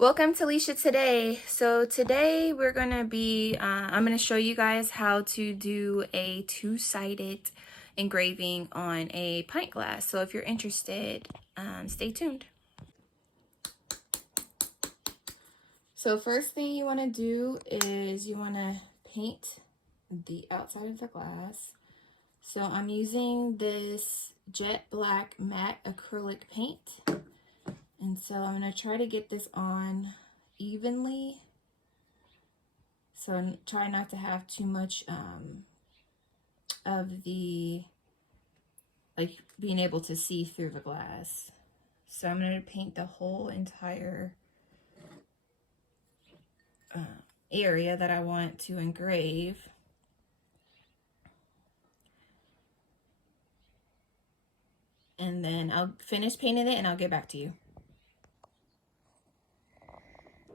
Welcome to Leisha Today. So today we're going to be, I'm going to show you guys how to do a two-sided engraving on a pint glass. So if you're interested, stay tuned. So first thing you want to do is you want to paint the outside of the glass. So I'm using this jet black matte acrylic paint. And so I'm going to try to get this on evenly. So try not to have too much of the, like, being able to see through the glass. So I'm going to paint the whole entire area that I want to engrave. And then I'll finish painting it and I'll get back to you.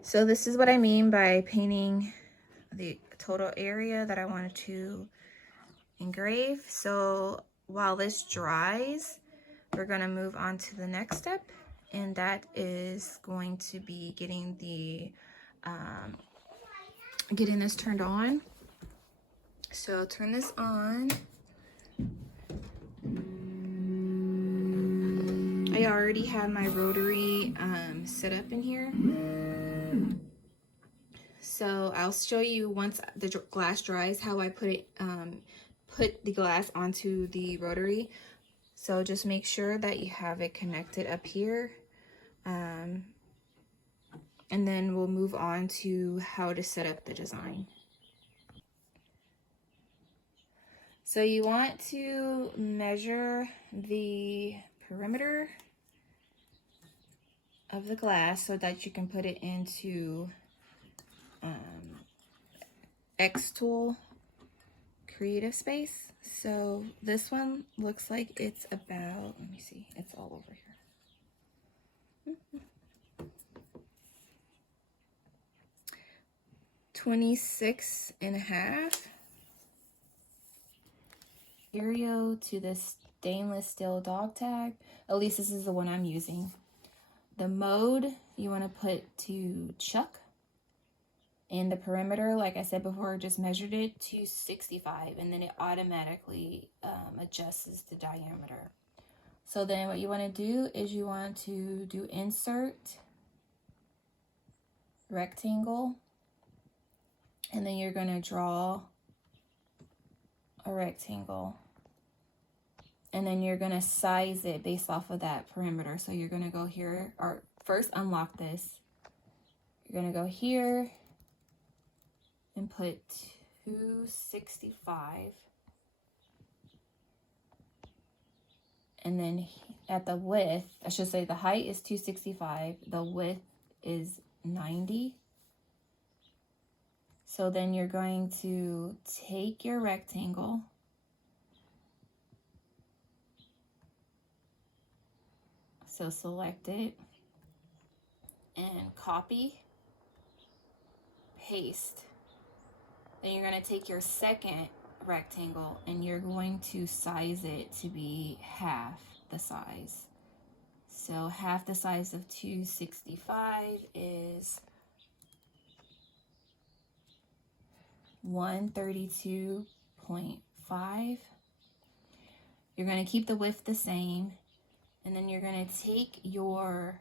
So this is what I mean by painting the total area that I wanted to engrave. So while this dries, we're going to move on to the next step, and that is going to be getting the getting this turned on. So I'll turn this on. I already have my rotary set up in here. So I'll show you once the glass dries how I put the glass onto the rotary. So just make sure that you have it connected up here. And then we'll move on to how to set up the design. So you want to measure the perimeter of the glass so that you can put it into xTool creative space. So this one looks like it's about, let me see, it's all over here. 26.5. Stereo to this stainless steel dog tag. At least this is the one I'm using. The mode you want to put to chuck. And the perimeter, like I said before, just measured it to 65, and then it automatically adjusts the diameter. So then what you want to do is you want to do insert, rectangle, and then you're going to draw a rectangle. And then you're going to size it based off of that perimeter. So you're going to go here, or first unlock this. You're going to go here and put 265, and then at the width, I should say the height is 265, the width is 90. So then you're going to take your rectangle, so select it and copy, paste. Then you're going to take your second rectangle and you're going to size it to be half the size. So half the size of 265 is 132.5. You're going to keep the width the same, and then you're going to take your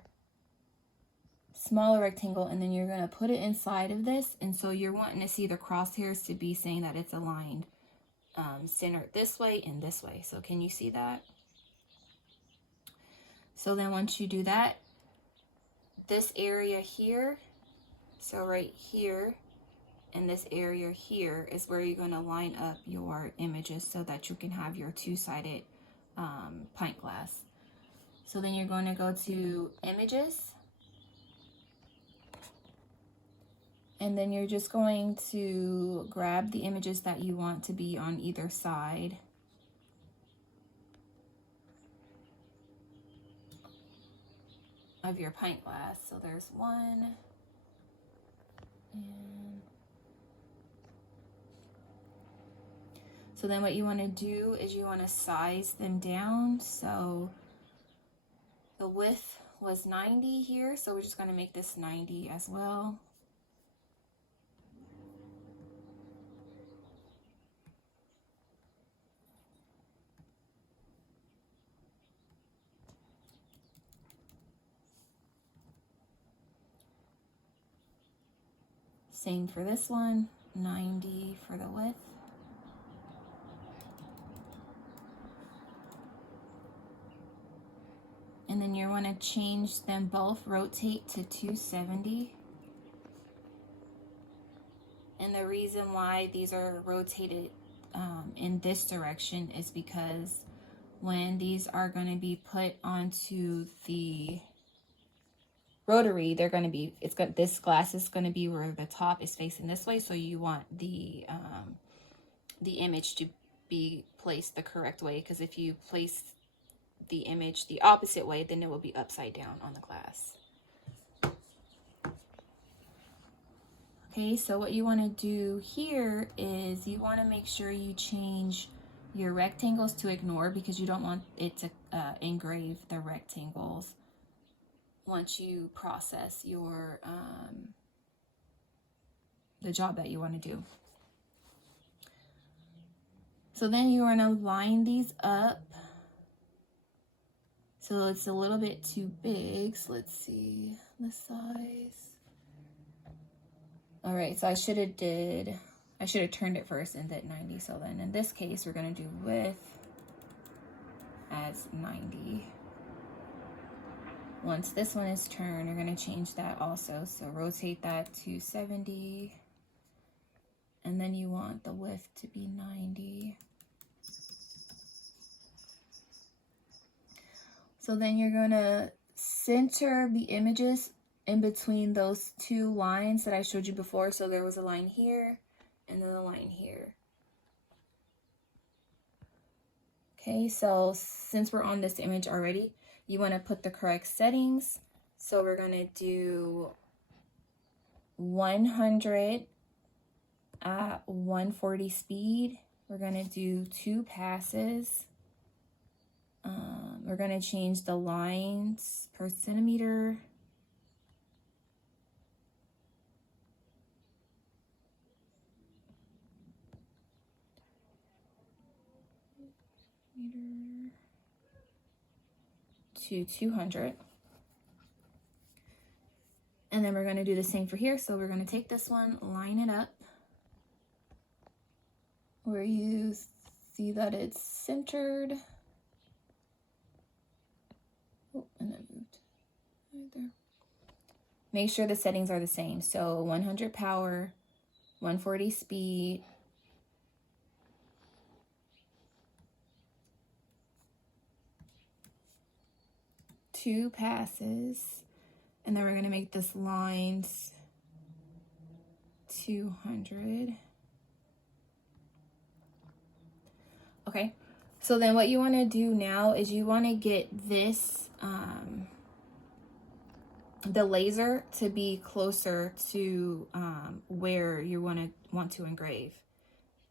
smaller rectangle and then you're going to put it inside of this. And so you're wanting to see the crosshairs to be saying that it's aligned centered this way and this way. So can you see that? So then once you do that, this area here, so right here and this area here is where you're going to line up your images so that you can have your two-sided pint glass. So then you're going to go to images. And then you're just going to grab the images that you want to be on either side. Of your pint glass. So there's one. And so then what you want to do is you want to size them down. So the width was 90 here, so we're just going to make this 90 as well. Same for this one, 90 for the width. And then you want to change them both, rotate to 270. And the reason why these are rotated in this direction is because when these are going to be put onto the rotary, they're going to be, this glass is going to be where the top is facing this way, so you want the image to be placed the correct way, because if you place the image the opposite way, then it will be upside down on the glass. Okay, so what you want to do here is you want to make sure you change your rectangles to ignore, because you don't want it to engrave the rectangles once you process your the job that you want to do. So then you want to line these up. So it's a little bit too big. So let's see the size. All right, so I should have turned it first and did 90. So then in this case, we're going to do width as 90. Once this one is turned, you're going to change that also. So rotate that to 70. And then you want the width to be 90. So then you're going to center the images in between those two lines that I showed you before. So there was a line here and then a line here. Okay, so since we're on this image already, you want to put the correct settings. So we're going to do 100 at 140 speed. We're going to do 2 passes. We're going to change the lines per centimeter. To 200. And then we're going to do the same for here. So we're going to take this one, line it up where you see that it's centered. Oh, and then moved right there. Make sure the settings are the same. So 100 power, 140 speed, 2 passes, and then we're going to make this lines 200. Okay, so then what you want to do now is you want to get this the laser to be closer to where you want to engrave.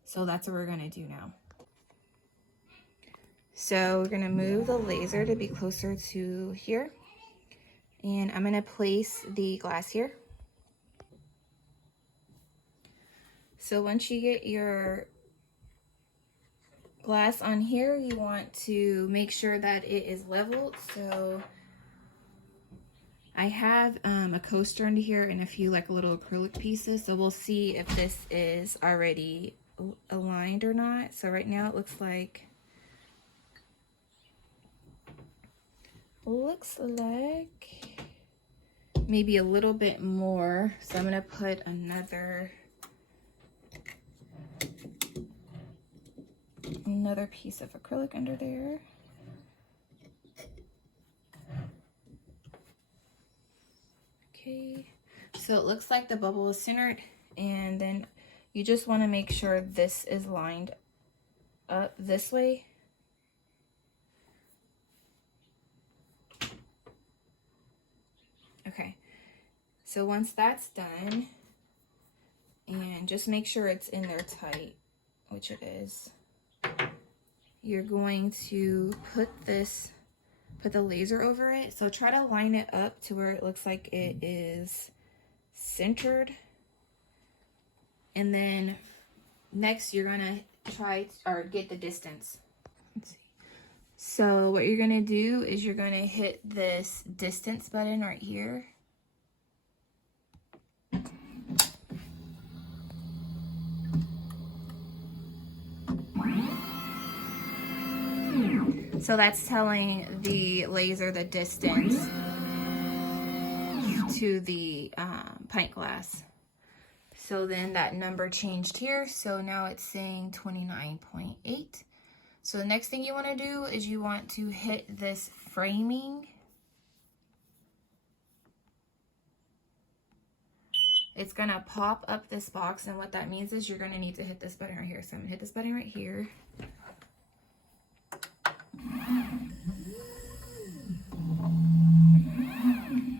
So that's what we're going to do now. So we're going to move the laser to be closer to here. And I'm going to place the glass here. So once you get your glass on here, you want to make sure that it is leveled. So I have a coaster under here and a few like little acrylic pieces. So we'll see if this is already aligned or not. So right now it looks like maybe a little bit more. So I'm gonna put another piece of acrylic under there. Okay, so it looks like the bubble is centered, and then you just want to make sure this is lined up this way. Okay, so once that's done, and just make sure it's in there tight, which it is, you're going to put this put the laser over it. So try to line it up to where it looks like it is centered. And then next you're gonna try or get the distance. Let's see. So what you're gonna do is you're gonna hit this distance button right here. So that's telling the laser the distance to the pint glass. So then that number changed here. So now it's saying 29.8. So the next thing you want to do is you want to hit this framing. It's going to pop up this box, and what that means is you're going to need to hit this button right here. So I'm going to hit this button right here.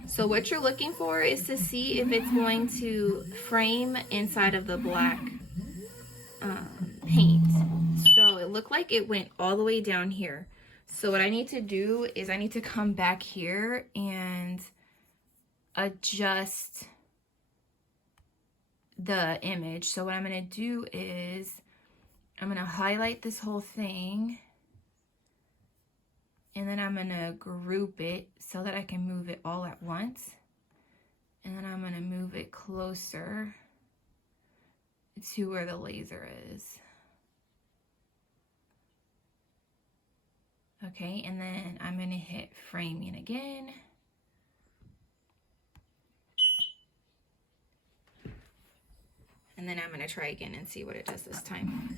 So what you're looking for is to see if it's going to frame inside of the black paint. So it looked like it went all the way down here. So what I need to do is I need to come back here and adjust the image. So what I'm going to do is I'm going to highlight this whole thing. And then I'm going to group it so that I can move it all at once. And then I'm going to move it closer to where the laser is. Okay, and then I'm going to hit framing again. And then I'm going to try again and see what it does this time.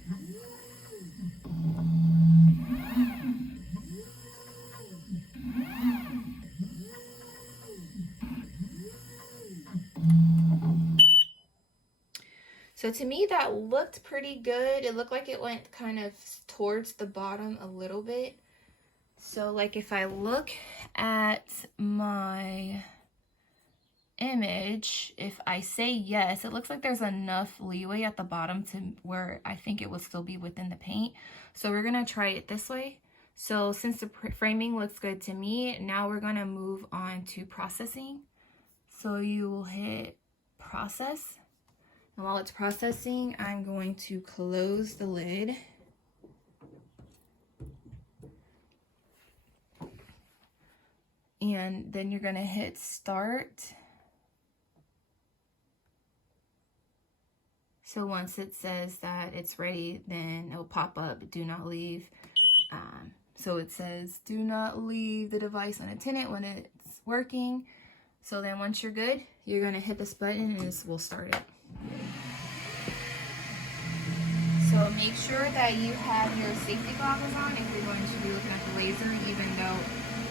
So to me, that looked pretty good. It looked like it went kind of towards the bottom a little bit. So like if I look at my image, if I say yes, it looks like there's enough leeway at the bottom to where I think it will still be within the paint. So we're gonna try it this way. So since the framing looks good to me, now we're gonna move on to processing. So you will hit process. And while it's processing, I'm going to close the lid. And then you're going to hit start. So once it says that it's ready, then it'll pop up, do not leave. So it says, do not leave the device unattended when it's working. So then once you're good, you're going to hit this button and this will start it. So make sure that you have your safety goggles on if you're going to be looking at the laser, even though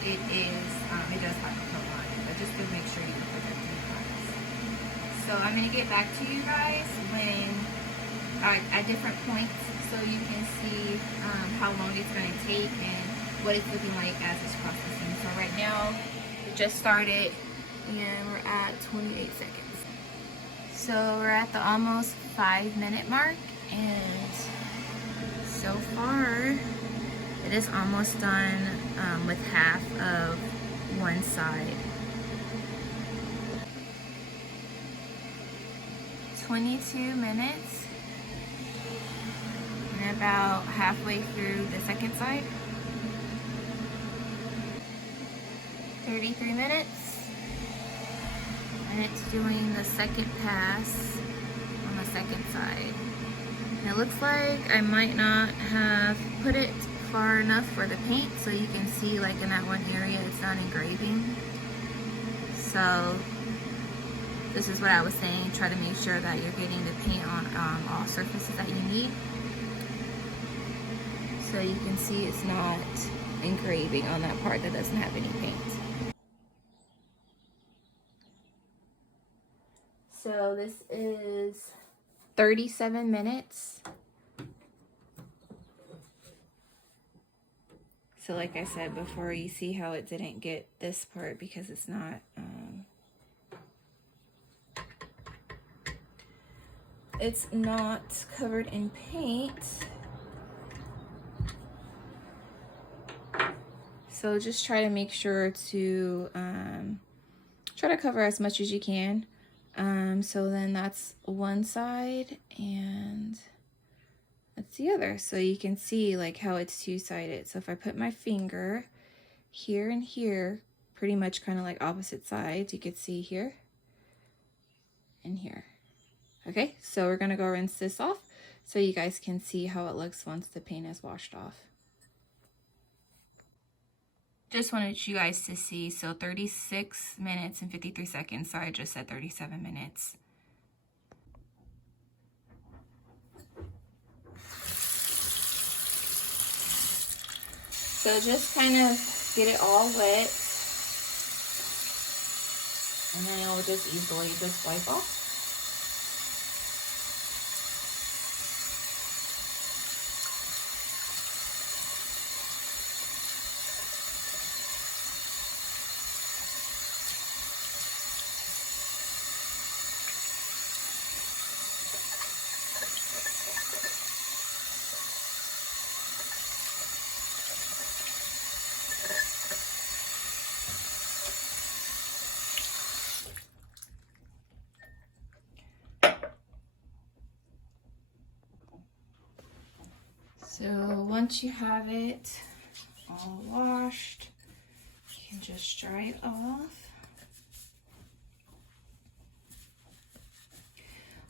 it does have a coat on it, but just to make sure you put everything on. So I'm going to get back to you guys when at different points so you can see how long it's going to take and what it's looking like as it's processing. So right now, it just started and we're at 28 seconds. So we're at the almost 5-minute mark, and so far it is almost done with half of one side. 22 minutes and about halfway through the second side. 33 minutes. And it's doing the second pass on the second side. And it looks like I might not have put it far enough for the paint, so you can see like in that one area it's not engraving. So this is what I was saying, try to make sure that you're getting the paint on all surfaces that you need. So you can see it's not engraving on that part that doesn't have any paint. So this is 37 minutes. So like I said before, you see how it didn't get this part because it's not covered in paint. So just try to make sure to try to cover as much as you can. So then that's one side and that's the other. So you can see like how it's two-sided. So if I put my finger here and here, pretty much kind of like opposite sides, you could see here and here. Okay, so we're gonna go rinse this off so you guys can see how it looks once the paint is washed off. Just wanted you guys to see, so 36 minutes and 53 seconds. Sorry, I just said 37 minutes. So just kind of get it all wet, and then it'll just easily just wipe off. So once you have it all washed, you can just dry it off.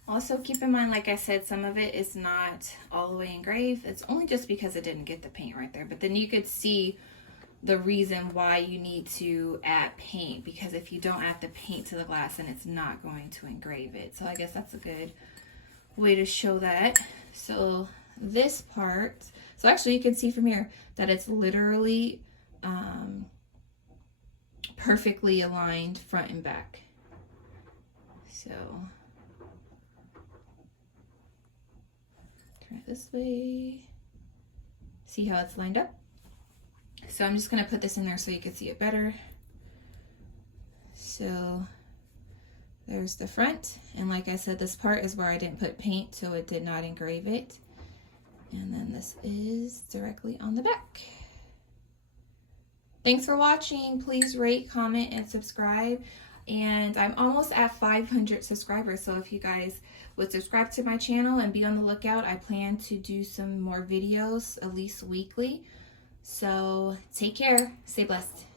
Also keep in mind, like I said, some of it is not all the way engraved. It's only just because it didn't get the paint right there. But then you could see the reason why you need to add paint, because if you don't add the paint to the glass, then it's not going to engrave it. So I guess that's a good way to show that. So this part, so actually you can see from here that it's literally perfectly aligned front and back. So turn it this way. See how it's lined up? So I'm just gonna put this in there so you can see it better. So there's the front, and like I said, this part is where I didn't put paint, so it did not engrave it. And then this is directly on the back. Thanks for watching. Please rate, comment, and subscribe. And I'm almost at 500 subscribers, so if you guys would subscribe to my channel and be on the lookout, I plan to do some more videos, at least weekly. So take care. Stay blessed.